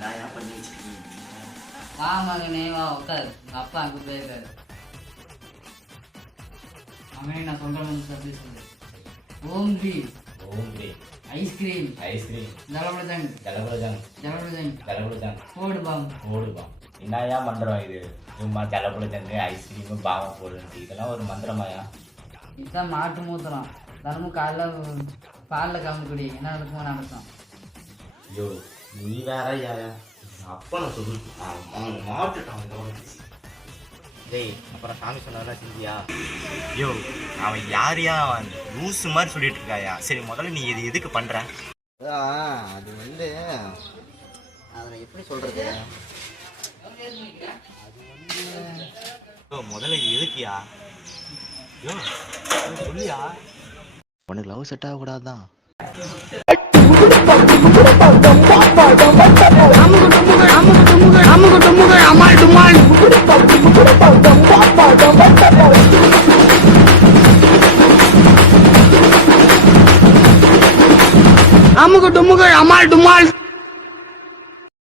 நான் பண்ணி வச்சிருக்கீங்க. வா மகனே வா உட்காரு. உங்கள் அப்பா அங்கே போயிருக்காரு. மகனே நான் சொல்கிறேன் அப்படி சொல்லு. ஓம் கிரீம் ஐஸ்கிரீம் ஜலபுரஜங் போடு பாம். என்னையா மந்திரம் இது? சும்மா ஜலபுரஜங்கு ஐஸ்கிரீமு பாவம் போடுறது இதெல்லாம் ஒரு மந்திரமாயா? இதுதான் மாட்டு மூத்தலாம். தினமும் காலைல பாலில் கலந்து குடி. என்ன நடக்குமோ நடக்கும். ஐயோ நீ வேற யாரா? அப்பா நான் சொல்லிட்டு மாட்டுட்டான். டேய் அப்புறம் சாமி சொன்னதெல்லாம் செஞ்சியா? ஐயோ அவன் யாரையா லூசு மாதிரி சொல்லிட்டு இருக்காயா? சரி முதல்ல நீ இது எதுக்கு பண்ற? அது வந்து அதில் எப்படி சொல்றது? முதல்ல இது எதுக்குயா? ஐயோ சொல்லியா? உனக்கு லவ் செட் ஆகக்கூடாதுதான். அமுகு டுமுகு அமால் டுமால்.